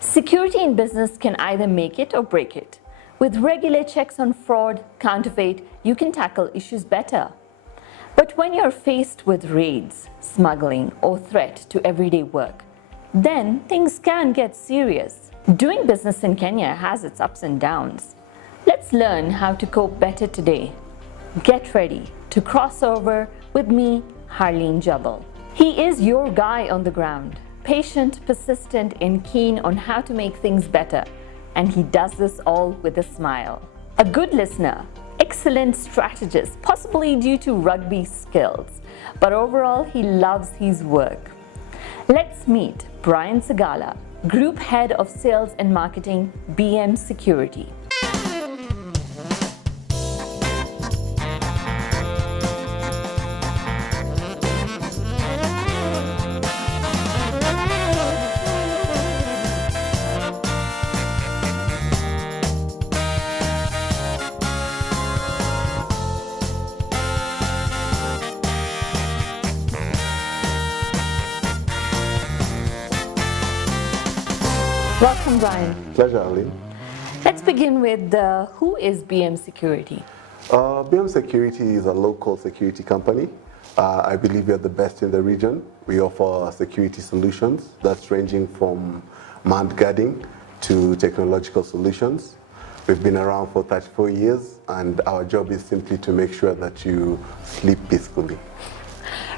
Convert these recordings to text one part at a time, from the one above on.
Security in business can either make it or break it. With regular checks on fraud, counterfeit, you can tackle issues better. But when you're faced with raids, smuggling, or threat to everyday work, then things can get serious. Doing business in Kenya has its ups and downs. Let's learn how to cope better today. Get ready to cross over with me, Harleen Jabbal. He is your guy on the ground, patient, persistent, and keen on how to make things better. And he does this all with a smile. A good listener, excellent strategist, possibly due to rugby skills, but overall he loves his work. Let's meet Brian Sagala, Group Head of Sales and Marketing, BNB Security. Welcome, Brian. Pleasure, Harleen. Let's begin with who is BNB Security? BNB Security is a local security company. I believe we are the best in the region. We offer security solutions that's ranging from manned guarding to technological solutions. We've been around for 34 years, and our job is simply to make sure that you sleep peacefully.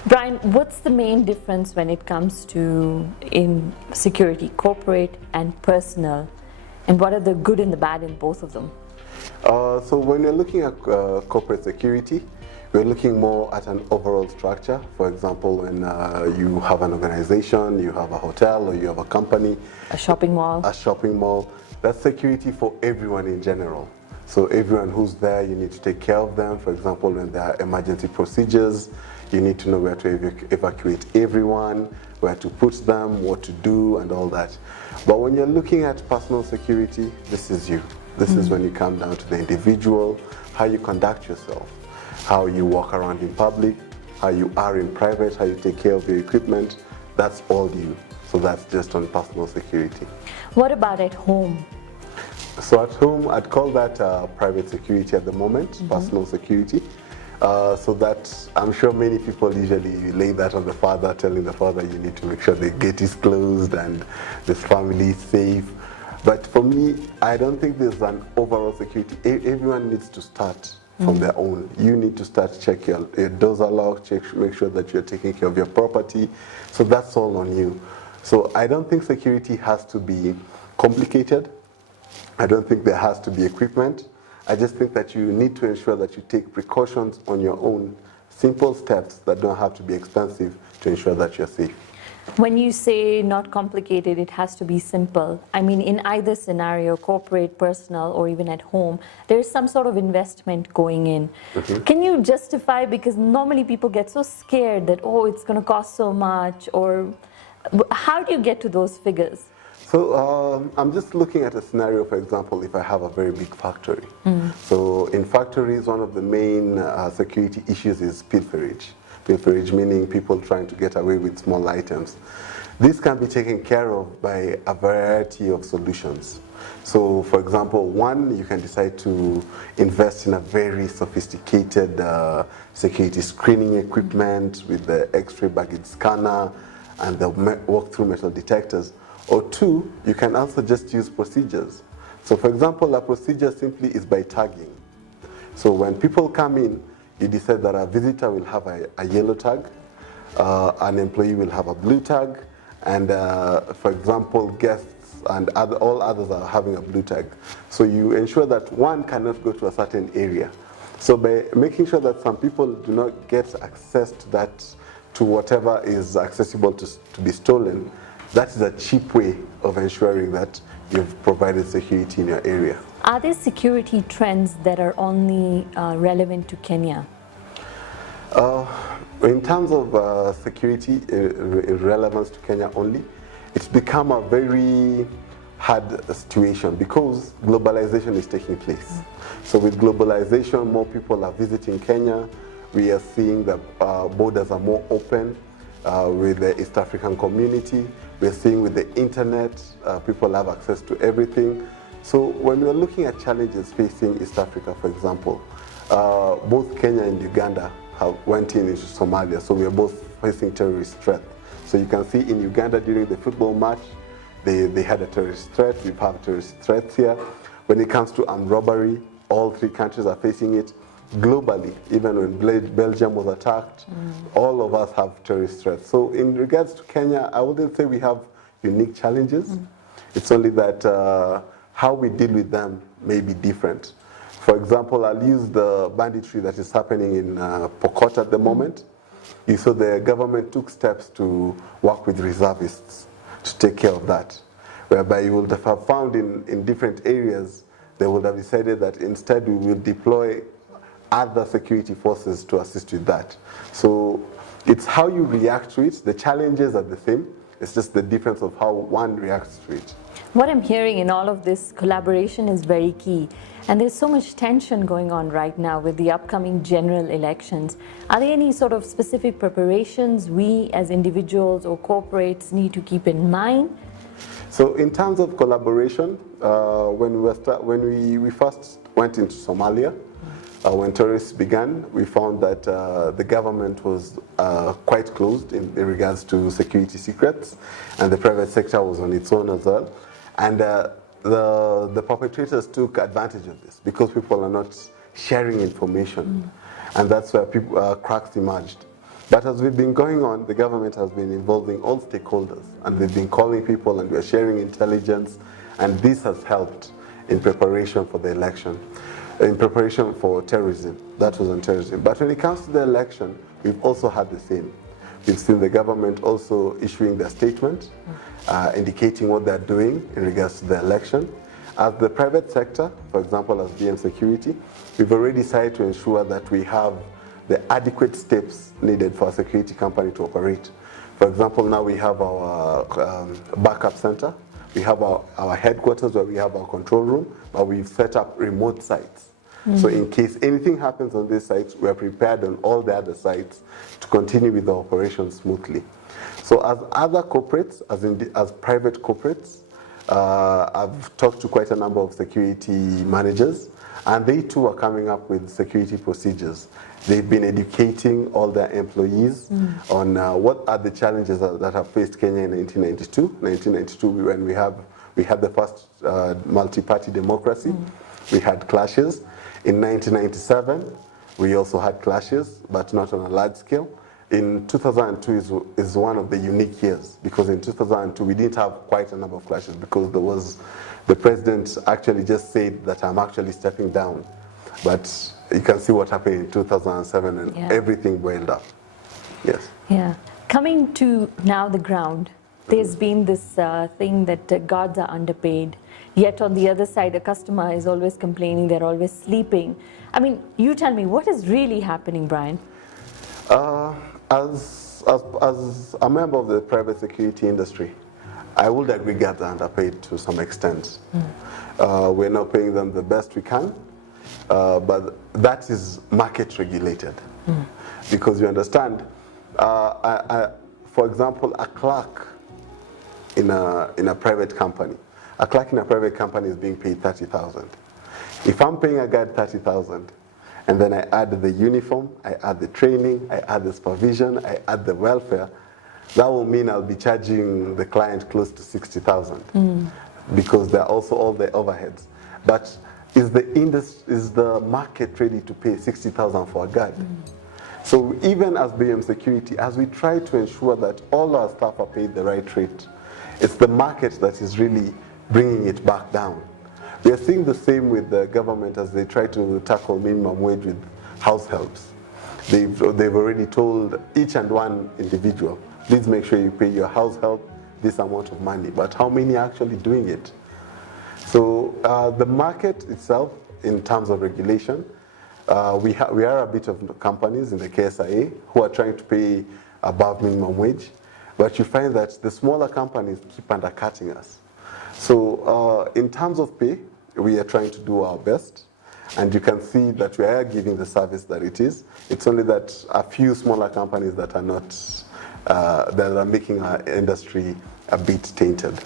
Brian, what's the main difference when it comes to in security, corporate and personal, and what are the good and the bad in both of them? So when you're looking at corporate security, we're looking more at an overall structure. For example, when you have an organization, you have a hotel, or you have a company, A shopping mall. That's security for everyone in general. So everyone who's there, you need to take care of them. For example, when there are emergency procedures, you need to know where to evacuate everyone, where to put them, what to do, and all that. But when you're looking at personal security, this is you. This is when you come down to the individual, how you conduct yourself, how you walk around in public, how you are in private, how you take care of your equipment. That's all you. So that's just on personal security. What about at home? So at home, I'd call that private security at the moment, personal security. So that I'm sure many people usually lay that on the father, telling the father you need to make sure the gate is closed and this family is safe. But for me, I don't think there's an overall security. Everyone needs to start from their own. You need to start check your doors are locked, make sure that you're taking care of your property. So that's all on you. So I don't think security has to be complicated. I don't think there has to be equipment. I just think that you need to ensure that you take precautions on your own, simple steps that don't have to be expensive to ensure that you're safe. When you say not complicated, it has to be simple. I mean, in either scenario, corporate, personal, or even at home, there's some sort of investment going in. Can you justify, because normally people get so scared that, oh, it's going to cost so much, or how do you get to those figures? So I'm just looking at a scenario, for example, if I have a very big factory. So in factories, one of the main security issues is pilferage. Pilferage meaning people trying to get away with small items. This can be taken care of by a variety of solutions. So for example, one, you can decide to invest in a very sophisticated security screening equipment with the X-ray baggage scanner and the walk-through metal detectors. Or two, you can also just use procedures. So for example, a procedure simply is by tagging. So when people come in, you decide that a visitor will have a yellow tag, an employee will have a blue tag, and for example, guests and all others are having a blue tag. So you ensure that one cannot go to a certain area. So by making sure that some people do not get access to that, to whatever is accessible to be stolen, that is a cheap way of ensuring that you've provided security in your area. Are there security trends that are only relevant to Kenya? In terms of security relevance to Kenya only, it's become a very hard situation because globalization is taking place. So with globalization, more people are visiting Kenya. We are seeing that borders are more open with the East African community. We're seeing with the internet, people have access to everything. So when we're looking at challenges facing East Africa, for example, both Kenya and Uganda went into Somalia, so we're both facing terrorist threat. So you can see in Uganda during the football match, they had a terrorist threat. We have terrorist threats here. When it comes to armed robbery, all three countries are facing it. Globally, even when Belgium was attacked, all of us have terrorist threats. So in regards to Kenya, I wouldn't say we have unique challenges. It's only that how we deal with them may be different. For example, I'll use the banditry that is happening in Pokot at the moment. You saw the government took steps to work with reservists to take care of that, whereby you would have found in different areas, they would have decided that instead we will deploy other security forces to assist with that. So it's how you react to it. The challenges are the same. It's just the difference of how one reacts to it. What I'm hearing in all of this, collaboration is very key. And there's so much tension going on right now with the upcoming general elections. Are there any sort of specific preparations we as individuals or corporates need to keep in mind? So in terms of collaboration, when we first went into Somalia, when terrorists began, we found that the government was quite closed in regards to security secrets, and the private sector was on its own as well. And the perpetrators took advantage of this because people are not sharing information, and that's where cracks emerged. But as we've been going on, the government has been involving all stakeholders, and they've been calling people, and we're sharing intelligence, and this has helped in preparation for the election, in preparation for terrorism. That was on terrorism. But when it comes to the election, we've also had the same. We've seen the government also issuing their statement, indicating what they're doing in regards to the election. As the private sector, for example, as BNB Security, we've already decided to ensure that we have the adequate steps needed for a security company to operate. For example, now we have our backup center. We have our headquarters where we have our control room, but we've set up remote sites. So in case anything happens on these sites, we're prepared on all the other sites to continue with the operation smoothly. So as other corporates, as private corporates, I've talked to quite a number of security managers, and they too are coming up with security procedures. They've been educating all their employees on what are the challenges that have faced Kenya in 1992. 1992, when we had the first multi-party democracy, we had clashes. In 1997, we also had clashes, but not on a large scale. In 2002 is one of the unique years, because in 2002 we didn't have quite a number of clashes, because the president actually just said that I'm actually stepping down. But you can see what happened in 2007, and everything boiled up. Yes. Yeah. Coming to now the ground, there's been this thing that guards are underpaid. Yet on the other side, a customer is always complaining they're always sleeping. I mean, you tell me, what is really happening, Brian? As a member of the private security industry, I would agree guards are underpaid to some extent. We're not paying them the best we can, but that is market regulated. Because you understand, for example, a clerk in a private company, a clerk in a private company is being paid 30,000. If I'm paying a guard 30,000, and then I add the uniform, I add the training, I add the supervision, I add the welfare, that will mean I'll be charging the client close to 60,000 because there are also all the overheads. But is the market ready to pay 60,000 for a guard? So even as BNB Security, as we try to ensure that all our staff are paid the right rate, it's the market that is really bringing it back down. We are seeing the same with the government as they try to tackle minimum wage with house helps. They've already told each and one individual, please make sure you pay your house help this amount of money. But how many are actually doing it? So the market itself, in terms of regulation, we are a bit of companies in the KSIA who are trying to pay above minimum wage, but you find that the smaller companies keep undercutting us. So in terms of pay, we are trying to do our best, and you can see that we are giving the service that it is. It's only that a few smaller companies that are not, that are making our industry a bit tainted.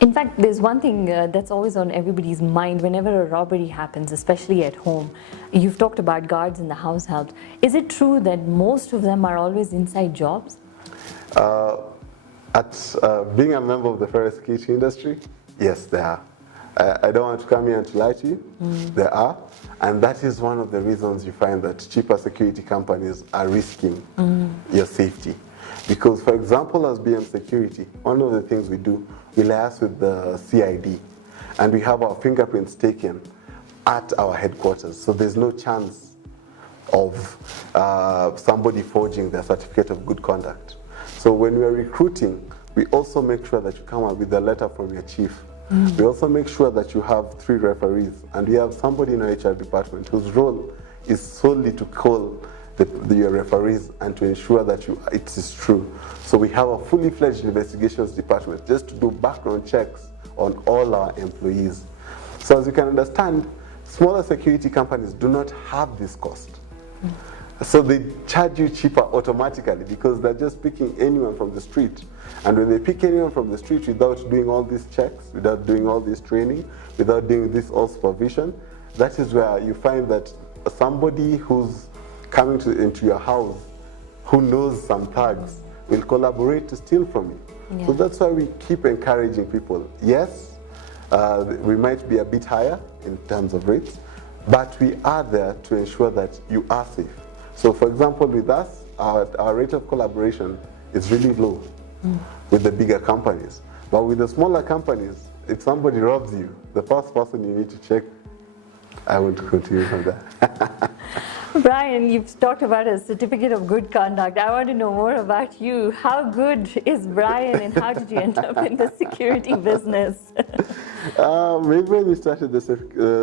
In fact, there's one thing that's always on everybody's mind whenever a robbery happens, especially at home. You've talked about guards and the house help. Is it true that most of them are always inside jobs? Being a member of the federal security industry, yes, there are. I don't want to come here and to lie to you. There are. And that is one of the reasons you find that cheaper security companies are risking your safety. Because, for example, as BNB Security, one of the things we do, we liaise with the CID, and we have our fingerprints taken at our headquarters. So there's no chance of somebody forging their certificate of good conduct. So when we are recruiting, we also make sure that you come up with a letter from your chief. We also make sure that you have 3 referees, and we have somebody in our HR department whose role is solely to call your referees and to ensure that it is true. So we have a fully fledged investigations department just to do background checks on all our employees. So as you can understand, smaller security companies do not have this cost. So they charge you cheaper automatically because they're just picking anyone from the street. And when they pick anyone from the street without doing all these checks, without doing all this training, without doing this all supervision, that is where you find that somebody who's coming into your house, who knows some thugs, will collaborate to steal from you. Yeah. So that's why we keep encouraging people. Yes, we might be a bit higher in terms of rates, but we are there to ensure that you are safe. So for example, with us, our rate of collaboration is really low with the bigger companies. But with the smaller companies, if somebody robs you, the first person you need to check, I want to continue from that. Brian, you've talked about a certificate of good conduct. I want to know more about you. How good is Brian, and how did you end up in the security business? Maybe when we started the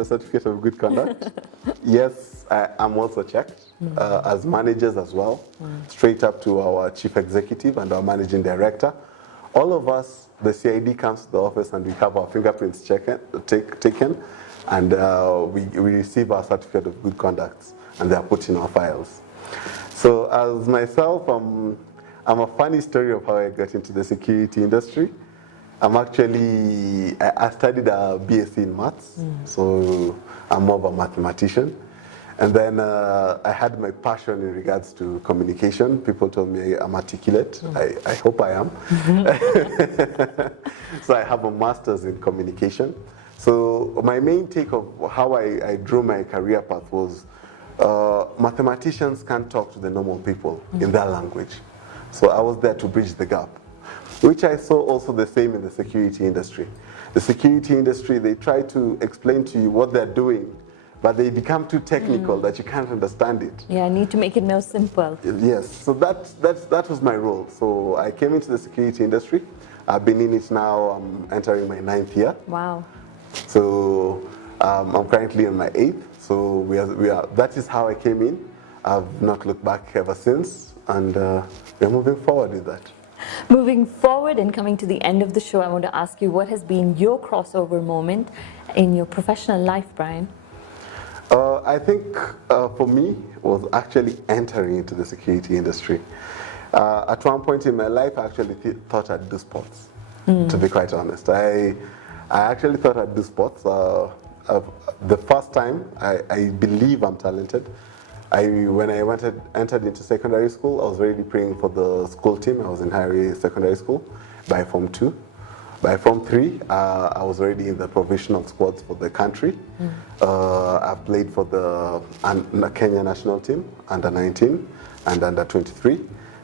certificate of good conduct, yes, I'm also checked as managers as well, straight up to our chief executive and our managing director. All of us, the CID comes to the office and we have our fingerprints taken, and we receive our certificate of good conduct, and they are put in our files. So as myself, I'm a funny story of how I got into the security industry. I studied a BSc in maths, so I'm more of a mathematician. And then I had my passion in regards to communication. People told me I'm articulate. I hope I am. So I have a master's in communication. So my main take of how I drew my career path was mathematicians can't talk to the normal people in their language. So I was there to bridge the gap, which I saw also the same in the security industry. The security industry, they try to explain to you what they're doing, but they become too technical that you can't understand it. Yeah, I need to make it more simple. Yes, so that was my role. So I came into the security industry. I've been in it now, I'm entering my 9th year. Wow. So I'm currently in my 8th. So that is how I came in. I've not looked back ever since, and we're moving forward with that. Moving forward and coming to the end of the show, I want to ask you, what has been your crossover moment in your professional life, Brian? I think for me was actually entering into the security industry. At one point in my life, I actually thought I'd do sports, to be quite honest. I actually thought I'd do sports. The first time, I believe I'm talented. When I entered into secondary school, I was already praying for the school team. I was in Harry Secondary School by Form 2. By Form 3, I was already in the professional squads for the country. I played for the Kenya national team, under 19 and under 23.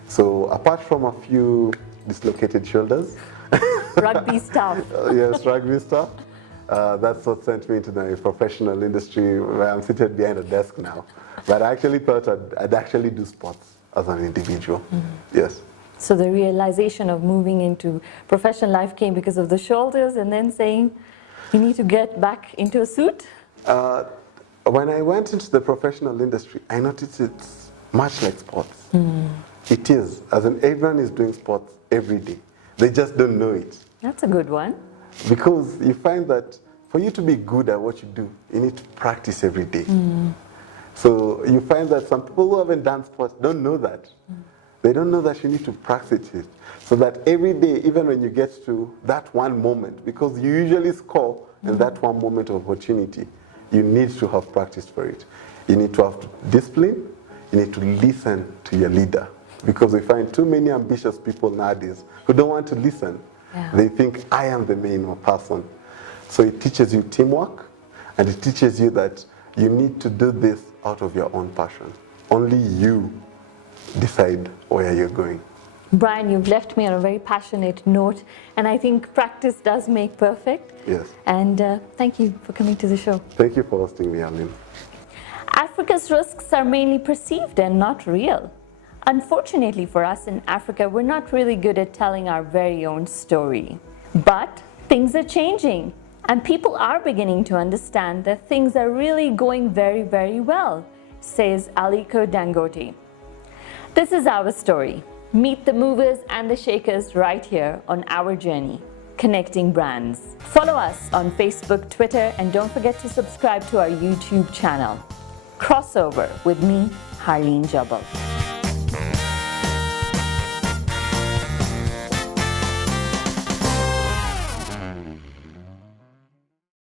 So apart from a few dislocated shoulders. Rugby stuff. Yes, rugby stuff. That's what sent me into the professional industry, where I'm seated behind a desk now. But I actually thought I'd actually do sports as an individual. Yes. So the realization of moving into professional life came because of the shoulders, and then saying, you need to get back into a suit? When I went into the professional industry, I noticed it's much like sports. It is. As in, everyone is doing sports every day. They just don't know it. That's a good one. Because you find that for you to be good at what you do, you need to practice every day. So you find that some people who haven't done sports don't know that. They don't know that you need to practice it. So that every day, even when you get to that one moment, because you usually score in that one moment of opportunity, you need to have practiced for it. You need to have discipline. You need to listen to your leader. Because we find too many ambitious people nowadays who don't want to listen. Yeah. They think, I am the main person. So it teaches you teamwork, and it teaches you that you need to do this out of your own passion. Only you decide where you're going. Brian, you've left me on a very passionate note, and I think practice does make perfect. Yes. And thank you for coming to the show. Thank you for hosting me, Harleen. Africa's risks are mainly perceived and not real. Unfortunately for us in Africa, we're not really good at telling our very own story. But things are changing, and people are beginning to understand that things are really going very, very well, says Aliko Dangote. This is our story. Meet the movers and the shakers right here on our journey, connecting brands. Follow us on Facebook, Twitter, and don't forget to subscribe to our YouTube channel. Crossover with me, Harleen Jabbal.